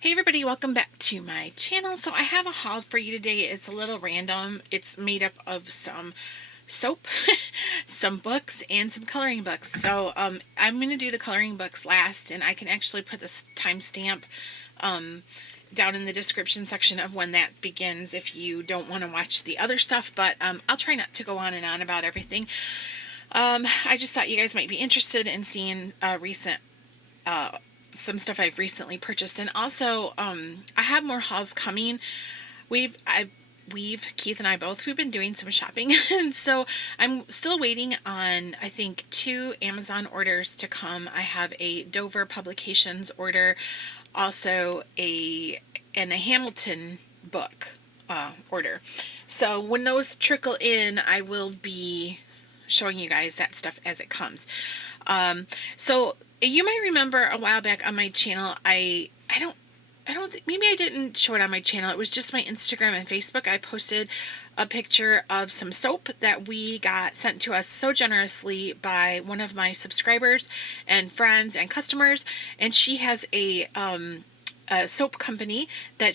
Hey everybody, welcome back to my channel. So I have a haul for you today. It's a little random. It's made up of some soap, some books, and some coloring books. So I'm going to do the coloring books last, and I can actually put this timestamp down in the description section of when that begins if you don't want to watch the other stuff. But I'll try not to go on and on about everything. I just thought you guys might be interested in seeing recent some stuff I've recently purchased, and also I have more hauls coming. Keith and I both, we've been doing some shopping, and so I'm still waiting on, I think, 2 Amazon orders to come. I have a Dover Publications order, also a Hamilton book order. So when those trickle in, I will be showing you guys that stuff as it comes. So you might remember a while back on my channel, I don't think, maybe I didn't show it on my channel. It was just my Instagram and Facebook. I posted a picture of some soap that we got sent to us so generously by one of my subscribers and friends and customers. And she has a soap company that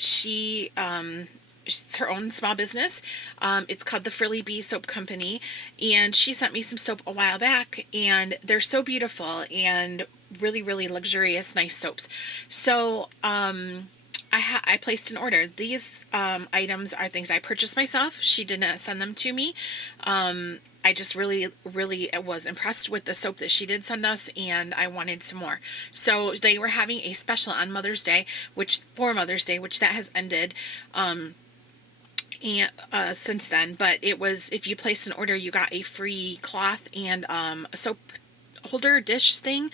it's her own small business. It's called the Frilly Soap Company, and she sent me some soap a while back, and they're so beautiful and really, really luxurious, nice soaps. So I placed an order. These items are things I purchased myself. She did not send them to me. I just really, really was impressed with the soap that she did send us, and I wanted some more. So they were having a special on Mother's Day, which that has ended. And since then, but it was, if you placed an order, you got a free cloth and a soap holder dish thing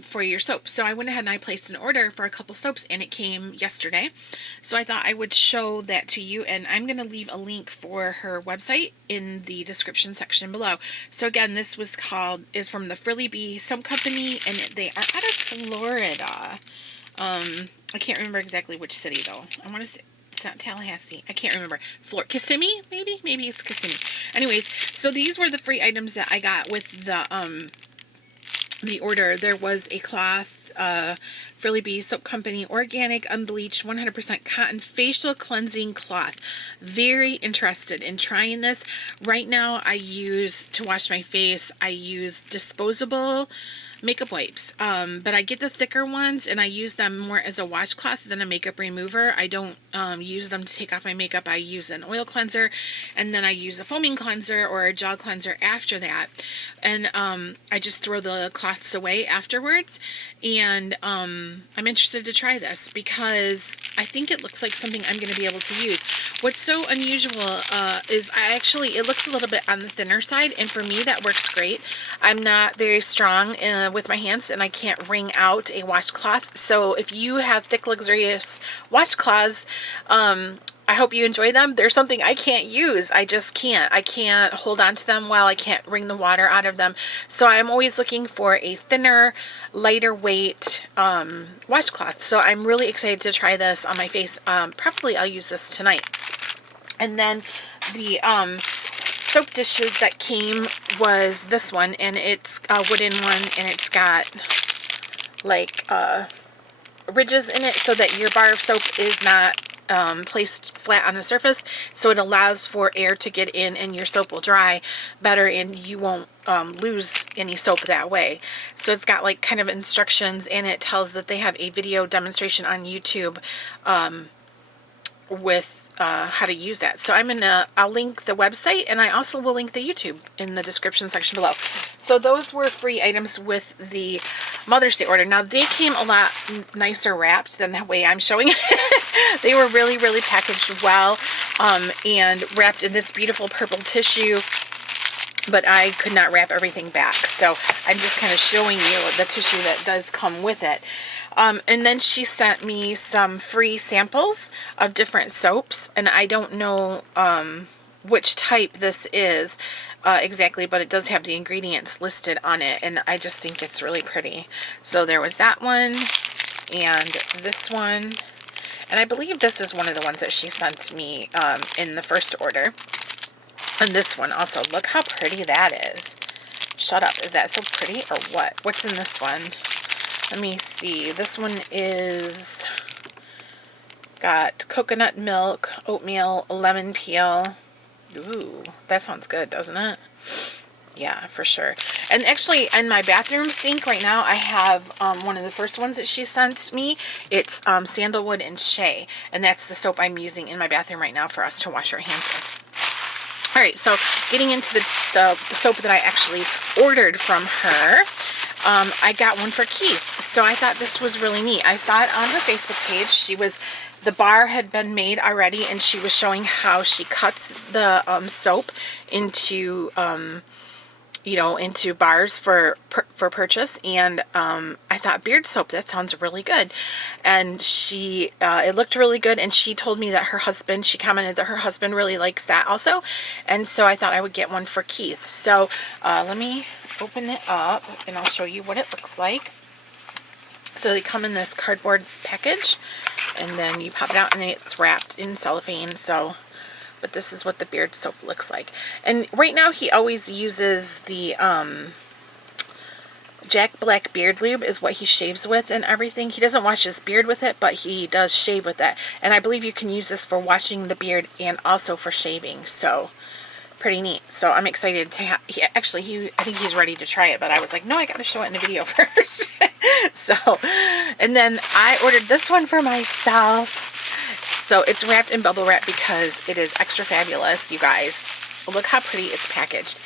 for your soap. So I went ahead and I placed an order for a couple soaps, and it came yesterday. So I thought I would show that to you, and I'm going to leave a link for her website in the description section below. So again, this is from the Frilly Soap Company, and they are out of Florida. I can't remember exactly which city though. I want to say it's not Tallahassee. I can't remember. Kissimmee, maybe? Maybe it's Kissimmee. Anyways, so these were the free items that I got with the order. There was a cloth, Frilly Soap Company organic unbleached 100% cotton facial cleansing cloth. Very interested in trying this. Right now to wash my face, I use disposable makeup wipes, but I get the thicker ones, and I use them more as a washcloth than a makeup remover. I don't use them to take off my makeup. I use an oil cleanser, and then I use a foaming cleanser or a gel cleanser after that, and I just throw the cloths away afterwards. And I'm interested to try this because I think it looks like something I'm going to be able to use. What's so unusual is it looks a little bit on the thinner side, and for me that works great. I'm not very strong with my hands, and I can't wring out a washcloth. So if you have thick, luxurious washcloths, I hope you enjoy them. There's something I can't use. I just can't. I can't hold on to them well. I can't wring the water out of them. So I'm always looking for a thinner, lighter weight washcloth. So I'm really excited to try this on my face. Probably I'll use this tonight. And then the soap dishes that came was this one, and it's a wooden one, and it's got like ridges in it so that your bar of soap is not placed flat on the surface, so it allows for air to get in and your soap will dry better, and you won't lose any soap that way. So it's got like kind of instructions, and it tells that they have a video demonstration on YouTube with how to use that. So I'll link the website, and I also will link the YouTube in the description section below. So those were free items with the Mother's Day order. Now they came a lot nicer wrapped than the way I'm showing it. They were really, really packaged well, and wrapped in this beautiful purple tissue, but I could not wrap everything back. So I'm just kind of showing you the tissue that does come with it. And then she sent me some free samples of different soaps, and I don't know which type this is exactly, but it does have the ingredients listed on it, and I just think it's really pretty. So there was that one, and this one, and I believe this is one of the ones that she sent me in the first order. And this one also, look how pretty that is. Shut up, is that so pretty or what? What's in this one? Let me see. This one is got coconut milk, oatmeal, lemon peel. Ooh, that sounds good, doesn't it? Yeah, for sure. And actually, in my bathroom sink right now, I have one of the first ones that she sent me. It's sandalwood and shea, and that's the soap I'm using in my bathroom right now for us to wash our hands with. All right, so getting into the soap that I actually ordered from her, I got one for Keith. So I thought this was really neat. I saw it on her Facebook page. The bar had been made already, and she was showing how she cuts the soap into into bars for purchase. And I thought, beard soap, that sounds really good. And it looked really good, and she told me that she commented that her husband really likes that also. And so I thought I would get one for Keith. So let me open it up and I'll show you what it looks like. So they come in this cardboard package, and then you pop it out and it's wrapped in cellophane. But this is what the beard soap looks like. And right now he always uses the Jack Black beard lube is what he shaves with and everything. He doesn't wash his beard with it, but he does shave with it. And I believe you can use this for washing the beard and also for shaving. So pretty neat. So I'm excited to have, I think he's ready to try it, but I was like, no, I got to show it in the video first. And then I ordered this one for myself. So it's wrapped in bubble wrap because it is extra fabulous, you guys. Look how pretty it's packaged.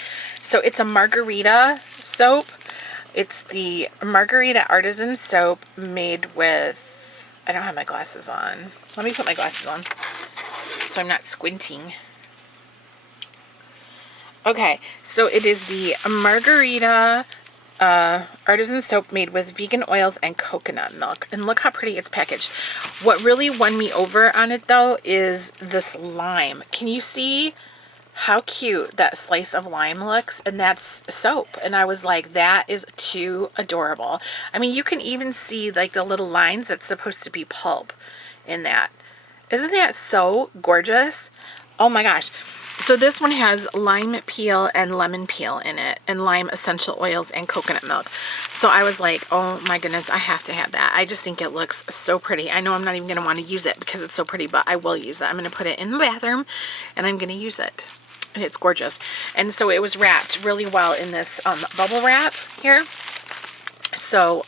So it's a margarita soap. It's the Margarita Artisan soap made with, I don't have my glasses on. Let me put my glasses on so I'm not squinting. Okay, so it is the Margarita Artisan soap made with vegan oils and coconut milk. And look how pretty it's packaged. What really won me over on it though is this lime. Can you see how cute that slice of lime looks? And that's soap. And I was like, that is too adorable. I mean, you can even see like the little lines that's supposed to be pulp in that. Isn't that so gorgeous? Oh my gosh. So this one has lime peel and lemon peel in it, and lime essential oils and coconut milk. So I was like, oh my goodness, I have to have that. I just think it looks so pretty. I know I'm not even going to want to use it because it's so pretty, but I will use it. I'm going to put it in the bathroom and I'm going to use it. And it's gorgeous. And so it was wrapped really well in this bubble wrap here. So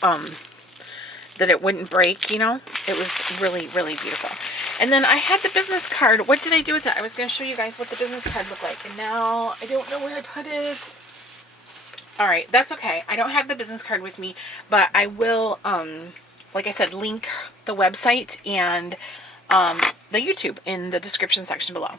that it wouldn't break, you know. It was really, really beautiful. And then I had the business card. What did I do with it? I was going to show you guys what the business card looked like. And now I don't know where I put it. All right, that's okay. I don't have the business card with me, but I will, like I said, link the website and the YouTube in the description section below.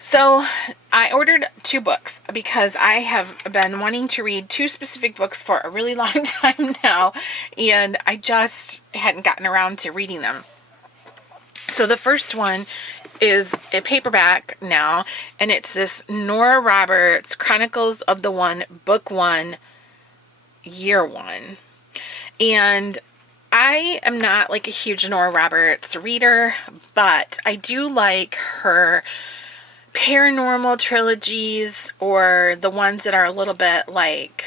So I ordered 2 books because I have been wanting to read 2 specific books for a really long time now, and I just hadn't gotten around to reading them. So the first one is a paperback now, and it's this Nora Roberts Chronicles of the One, Book 1, Year 1. And I am not like a huge Nora Roberts reader, but I do like her paranormal trilogies, or the ones that are a little bit like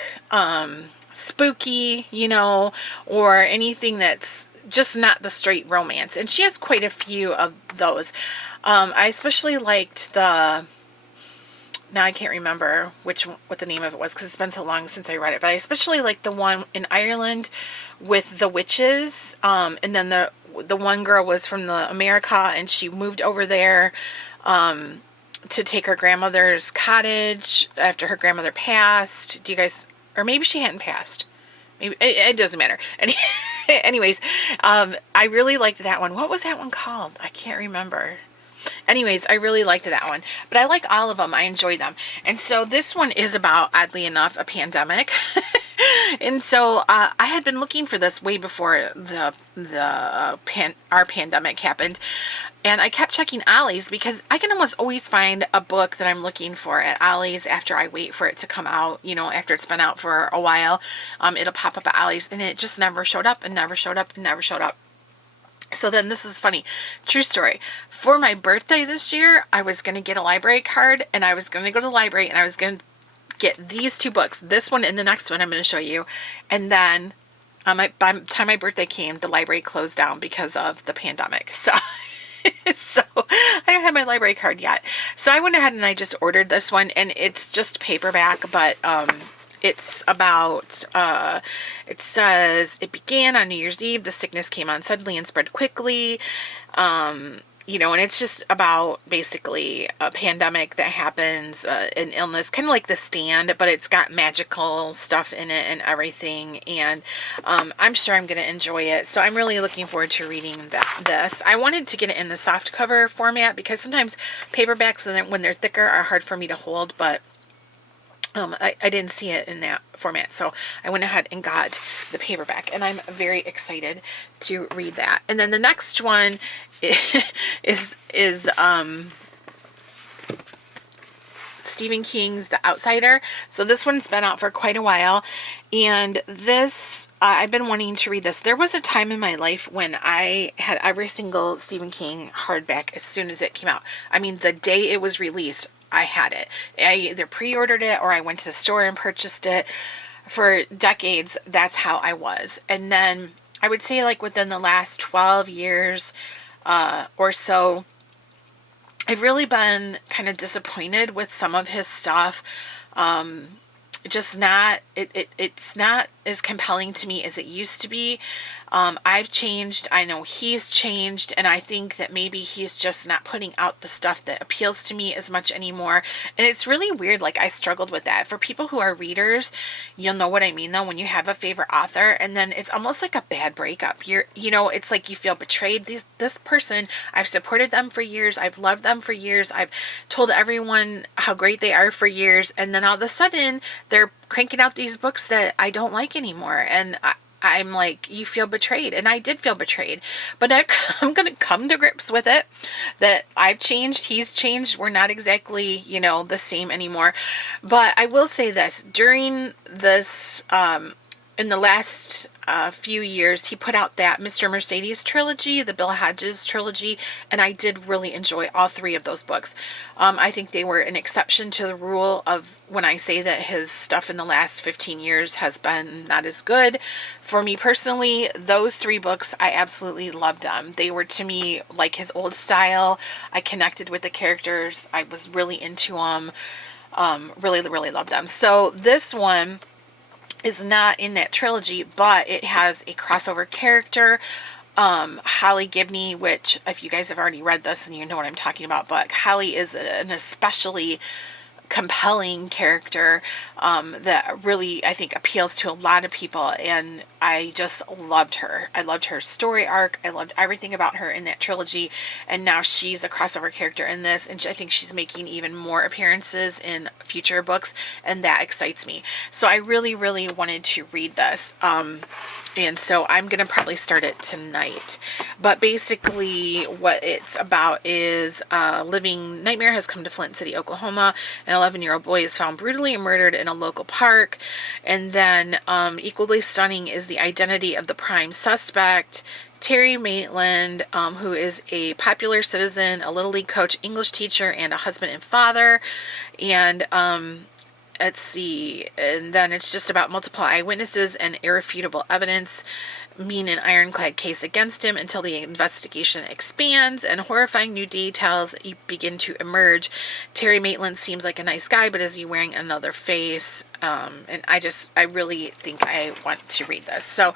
spooky, you know, or anything that's just not the straight romance. And she has quite a few of those. I especially liked now I can't remember what the name of it was because it's been so long since I read it, but I especially liked the one in Ireland with the witches, and then the one girl was from the America, and she moved over there to take her grandmother's cottage after her grandmother passed. Do you guys, or maybe she hadn't passed. Maybe, it doesn't matter. Anyways, I really liked that one. What was that one called? I can't remember. Anyways, I really liked that one. But I like all of them. I enjoy them. And so this one is about, oddly enough, a pandemic. And so I had been looking for this way before our pandemic happened. And I kept checking Ollie's because I can almost always find a book that I'm looking for at Ollie's after I wait for it to come out. You know, after it's been out for a while, it'll pop up at Ollie's, and it just never showed up and never showed up and never showed up. So then this is funny. True story. For my birthday this year, I was going to get a library card, and I was going to go to the library, and I was going to get these 2 books. This one and the next one I'm going to show you. And then by the time my birthday came, the library closed down because of the pandemic. So So I don't have my library card yet. So I went ahead and I just ordered this one, and it's just paperback, but it's about, it says, it began on New Year's Eve. The sickness came on suddenly and spread quickly. You know, and it's just about basically a pandemic that happens, an illness, kind of like The Stand, but it's got magical stuff in it and everything. And I'm sure I'm going to enjoy it. So I'm really looking forward to reading this. I wanted to get it in the soft cover format because sometimes paperbacks, when they're thicker, are hard for me to hold, but I didn't see it in that format, so I went ahead and got the paperback, and I'm very excited to read that. And then the next one is Stephen King's The Outsider. So this one's been out for quite a while, and this, I've been wanting to read this. There was a time in my life when I had every single Stephen King hardback as soon as it came out. I mean, the day it was released, I had it. I either pre-ordered it or I went to the store and purchased it. For decades, that's how I was. And then I would say, like, within the last 12 years or so, I've really been kind of disappointed with some of his stuff. Just not, it's not as compelling to me as it used to be. I've changed. I know he's changed, and I think that maybe he's just not putting out the stuff that appeals to me as much anymore. And it's really weird. Like, I struggled with that. For people who are readers, you'll know what I mean, though, when you have a favorite author and then it's almost like a bad breakup. It's like you feel betrayed. This person, I've supported them for years. I've loved them for years. I've told everyone how great they are for years. And then all of a sudden they're cranking out these books that I don't like anymore. And I'm like, you feel betrayed. And I did feel betrayed. But I'm going to come to grips with it, that I've changed, he's changed. We're not exactly, the same anymore. But I will say this, during this, in the last few years, he put out that Mr. Mercedes trilogy, the Bill Hodges trilogy, and I did really enjoy all three of those books. I think they were an exception to the rule of when I say that his stuff in the last 15 years has been not as good. For me personally, those three books, I absolutely loved them. They were, to me, like his old style. I connected with the characters. I was really into them. Really, really loved them. So this one is not in that trilogy, but it has a crossover character, Holly Gibney, which, if you guys have already read this, then you know what I'm talking about, but Holly is an especially compelling character that really, I think, appeals to a lot of people, and I just loved her. I loved her story arc. I loved everything about her in that trilogy, and now she's a crossover character in this, and I think she's making even more appearances in future books, and that excites me. So I really, really wanted to read this. And so I'm going to probably start it tonight. But basically what it's about is a living nightmare has come to Flint City, Oklahoma. An 11-year-old boy is found brutally murdered in a local park. And then equally stunning is the identity of the prime suspect, Terry Maitland, who is a popular citizen, a Little League coach, English teacher, and a husband and father. And let's see, and then it's just about multiple eyewitnesses and irrefutable evidence mean an ironclad case against him until the investigation expands and horrifying new details begin to emerge. Terry Maitland seems like a nice guy, but is he wearing another face? And I really think I want to read this. So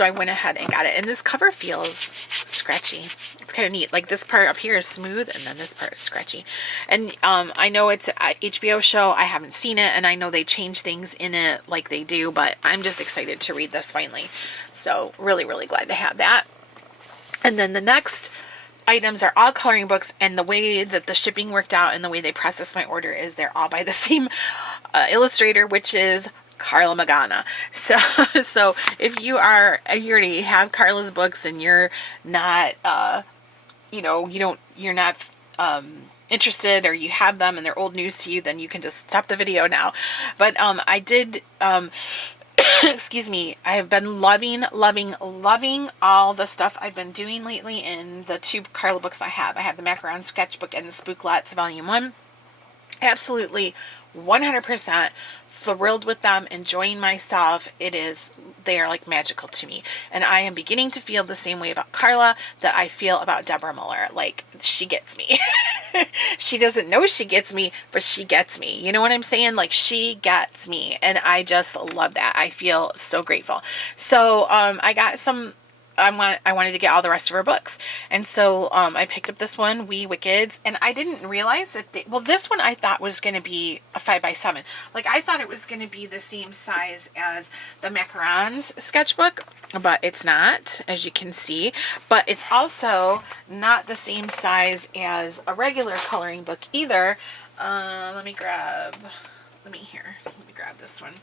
I went ahead and got it. And this cover feels scratchy. It's kind of neat. Like, this part up here is smooth, and then this part is scratchy. And I know it's an HBO show. I haven't seen it, and I know they change things in it like they do, but I'm just excited to read this finally. So really, really glad to have that. And then the next items are all coloring books, and the way that the shipping worked out and the way they processed my order is they're all by the same illustrator, which is Carla Meghana. So if you already have Carla's books and you're not, you're not interested, or you have them and they're old news to you, then you can just stop the video now. But I did, excuse me, I have been loving all the stuff I've been doing lately in the two Carla books I have. I have the Macaron Sketchbook and the Spook Lots Volume 1. Absolutely 100% thrilled with them, enjoying myself. They are like magical to me. And I am beginning to feel the same way about Karla that I feel about Deborah Muller. Like, she gets me. She doesn't know she gets me, but she gets me. You know what I'm saying? Like, she gets me. And I just love that. I feel so grateful. So, I got some, I wanted to get all the rest of her books. And so I picked up this one, We Wickeds, and I didn't realize that this one I thought was going to be a 5x7. Like, I thought it was going to be the same size as the Macaron's sketchbook, but it's not, as you can see. But it's also not the same size as a regular coloring book either. Let me grab this one.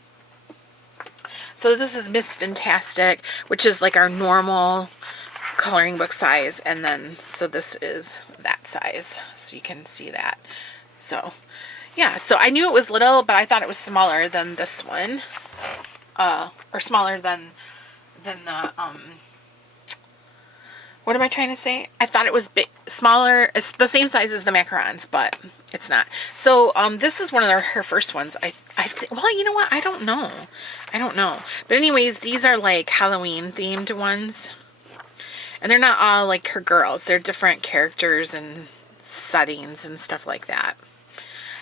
So this is Miss Fantastic, which is like our normal coloring book size. And then, so this is that size. So you can see that. So, yeah. So I knew it was little, but I thought it was smaller than this one. Or smaller than the, what am I trying to say? I thought it was smaller. It's the same size as the Macarons, but it's not. So, this is one of her first ones. Well, you know what? I don't know. But anyways, these are like Halloween themed ones. And they're not all like her girls. They're different characters and settings and stuff like that.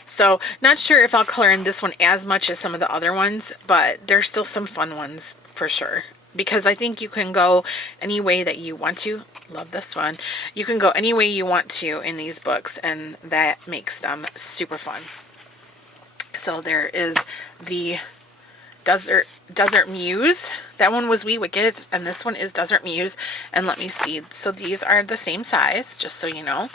So, not sure if I'll color in this one as much as some of the other ones, but there's still some fun ones for sure. Because I think you can go any way that you want to. Love this one. You can go any way you want to in these books, and that makes them super fun. So there is the Desert Muse. That one was We Wicked, and this one is Desert Muse. And let me see. So these are the same size, just so you know.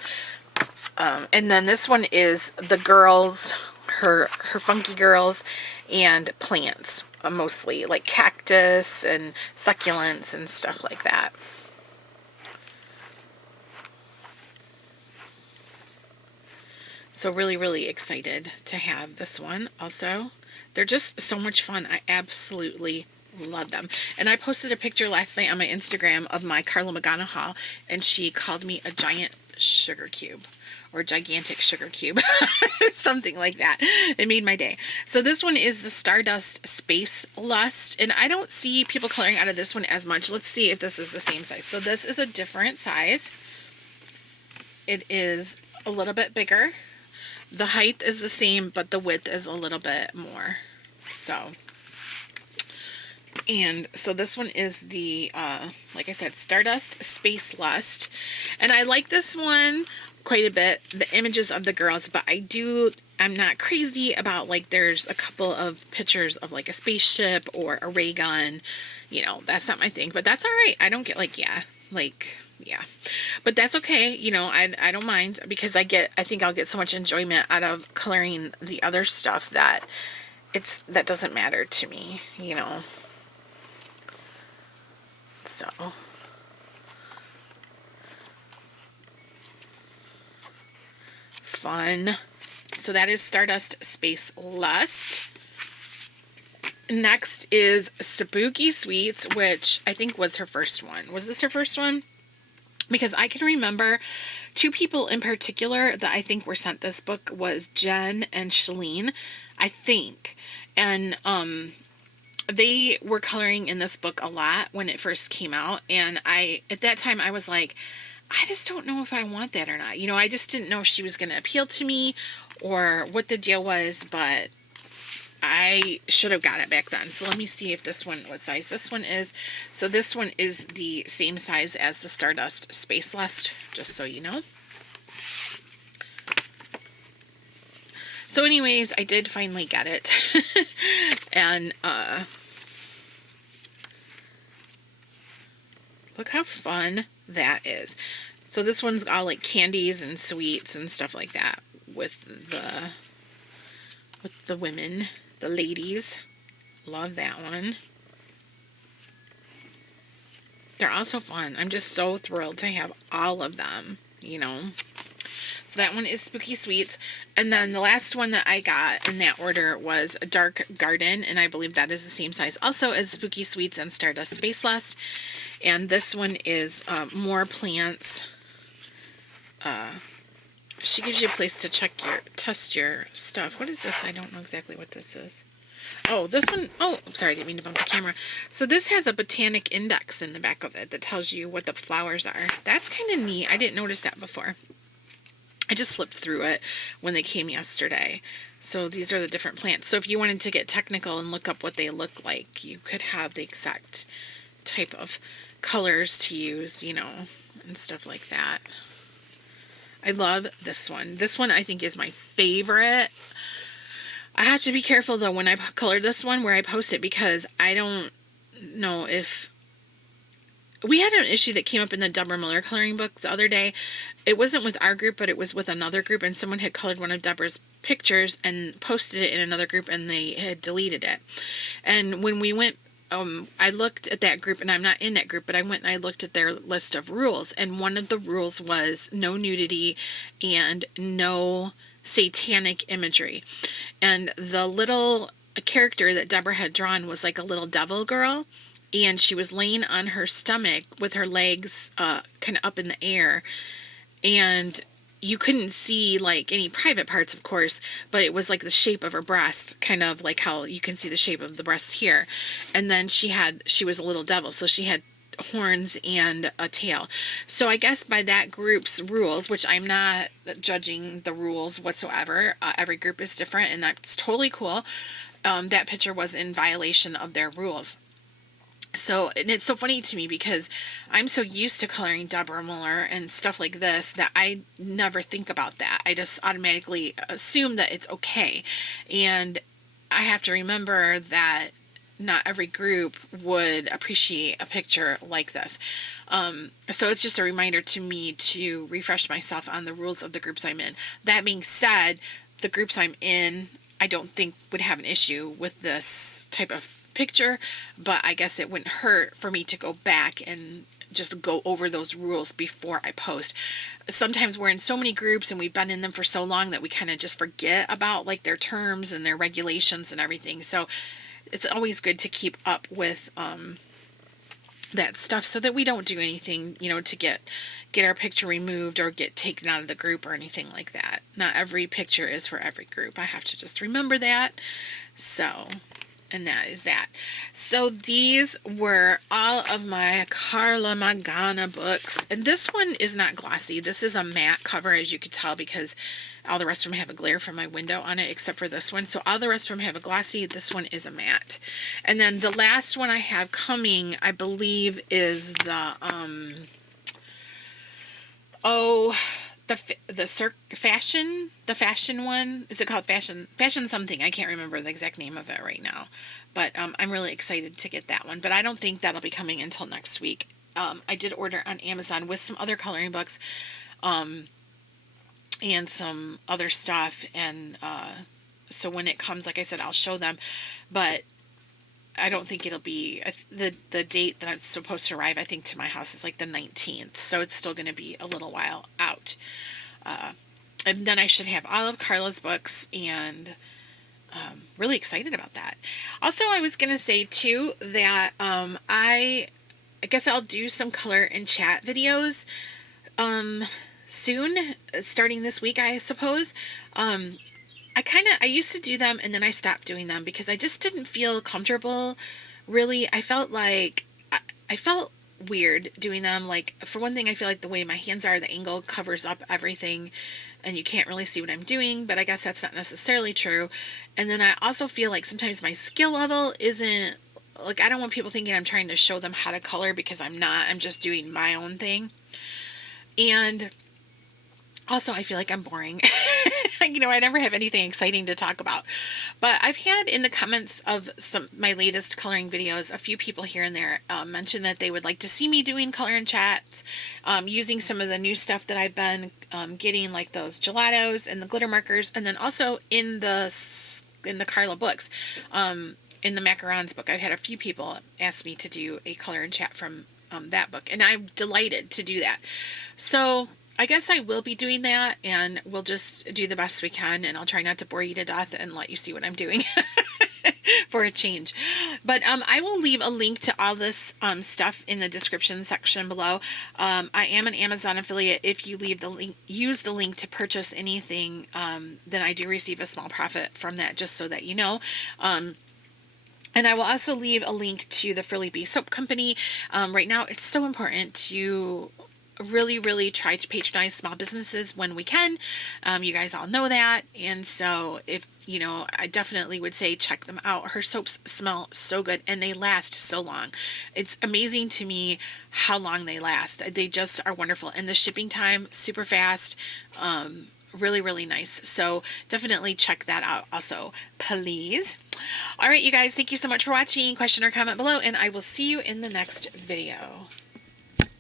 And then this one is the girls, her funky girls, and plants. Mostly like cactus and succulents and stuff like that. So really, really excited to have this one also. They're just so much fun. I absolutely love them. And I posted a picture last night on my Instagram of my Carla Meghana haul, and she called me a giant sugar cube. Or gigantic sugar cube. Something like that. It made my day. So this one is the Stardust Spacelust. And I don't see people coloring out of this one as much. Let's see if this is the same size. So this is a different size. It is a little bit bigger. The height is the same, but the width is a little bit more. So, and so this one is the, like I said, Stardust Spacelust. And I like this one quite a bit, the images of the girls, but I'm not crazy about, like, there's a couple of pictures of like a spaceship or a ray gun, you know, that's not my thing, but that's all right. I don't get yeah, but that's okay. You know, I don't mind, because I think I'll get so much enjoyment out of coloring the other stuff that doesn't matter to me, you know, so. Fun. So that is Stardust Spacelust. Next is Spooky Sweets, which I think was her first one. Was this her first one? Because I can remember two people in particular that I think were sent this book was Jen and Shalene, I think. And they were coloring in this book a lot when it first came out. And at that time I was like, I just don't know if I want that or not. You know, I just didn't know if she was going to appeal to me or what the deal was, but I should have got it back then. So let me see if what size this one is. So this one is the same size as the Stardust Spacelust, just so you know. So anyways, I did finally get it. And, look how fun that is. So this one's all like candies and sweets and stuff like that with the women, the ladies. Love that one. They're also fun. I'm just so thrilled to have all of them, you know. So that one is Spooky Sweets. And then the last one that I got in that order was a Dark Garden, and I believe that is the same size also as Spooky Sweets and Stardust Spacelust. And this one is more plants. She gives you a place to test your stuff. What is this? I don't know exactly what this is. Oh, this one, oh, I'm sorry, I didn't mean to bump the camera. So this has a botanic index in the back of it that tells you what the flowers are. That's kind of neat. I didn't notice that before. I just flipped through it when they came yesterday. So these are the different plants. So if you wanted to get technical and look up what they look like, you could have the exact type of colors to use, you know, and stuff like that. I love this one. This one I think is my favorite. I have to be careful though when I color this one where I post it, because I don't know if we had an issue that came up in the Deborah Miller coloring book the other day. It wasn't with our group, but it was with another group, and someone had colored one of Deborah's pictures and posted it in another group, and they had deleted it. And when we went, I looked at that group, and I'm not in that group, but I went and I looked at their list of rules, and one of the rules was no nudity and no satanic imagery. And the little character that Deborah had drawn was like a little devil girl, and she was laying on her stomach with her legs kind of up in the air, and you couldn't see like any private parts, of course, but it was like the shape of her breast, kind of like how you can see the shape of the breast here. And then she was a little devil, so she had horns and a tail. So I guess by that group's rules, which I'm not judging the rules whatsoever, every group is different, and that's totally cool. That picture was in violation of their rules. So, and it's so funny to me because I'm so used to coloring Deborah Miller and stuff like this that I never think about that. I just automatically assume that it's okay. And I have to remember that not every group would appreciate a picture like this. So it's just a reminder to me to refresh myself on the rules of the groups I'm in. That being said, the groups I'm in, I don't think would have an issue with this type of picture, but I guess it wouldn't hurt for me to go back and just go over those rules before I post. Sometimes we're in so many groups and we've been in them for so long that we kind of just forget about like their terms and their regulations and everything. So it's always good to keep up with that stuff so that we don't do anything, you know, to get our picture removed or get taken out of the group or anything like that. Not every picture is for every group. I have to just remember that. So, and that is that. So these were all of my Carla Meghana books. And this one is not glossy. This is a matte cover, as you could tell, because all the rest of them have a glare from my window on it, except for this one. So all the rest of them have a glossy. This one is a matte. And then the last one I have coming, I believe, is the, the fashion one. Is it called fashion something? I can't remember the exact name of it right now, but I'm really excited to get that one, but I don't think that'll be coming until next week. I did order on Amazon with some other coloring books and some other stuff, and so when it comes, like I said, I'll show them, but I don't think it'll be the date that it's supposed to arrive, I think, to my house is like the 19th. So it's still going to be a little while out. And then I should have all of Carla's books, and really excited about that. Also, I was going to say too that I guess I'll do some color and chat videos soon, starting this week, I suppose. I used to do them and then I stopped doing them because I just didn't feel comfortable, really. I felt like, I felt weird doing them. Like, for one thing, I feel like the way my hands are, the angle covers up everything and you can't really see what I'm doing, but I guess that's not necessarily true. And then I also feel like sometimes my skill level isn't, like, I don't want people thinking I'm trying to show them how to color, because I'm not. I'm just doing my own thing. And also, I feel like I'm boring. You know, I never have anything exciting to talk about. But I've had in the comments of my latest coloring videos, a few people here and there mention that they would like to see me doing color and chats, using some of the new stuff that I've been getting, like those gelatos and the glitter markers, and then also in the Karla books, in the macarons book. I've had a few people ask me to do a color and chat from that book, and I'm delighted to do that. So I guess I will be doing that, and we'll just do the best we can, and I'll try not to bore you to death and let you see what I'm doing for a change. But I will leave a link to all this stuff in the description section below. I am an Amazon affiliate. If you use the link to purchase anything, then I do receive a small profit from that, just so that you know. And I will also leave a link to the Frilly Bee Soap Company. Right now, it's so important to really try to patronize small businesses when we can. You guys all know that. And so if, I definitely would say check them out. Her soaps smell so good and they last so long. It's amazing to me how long they last. They just are wonderful. And the shipping time, super fast. Really nice. So definitely check that out also, please. All right, you guys, thank you so much for watching. Question or comment below, and I will see you in the next video.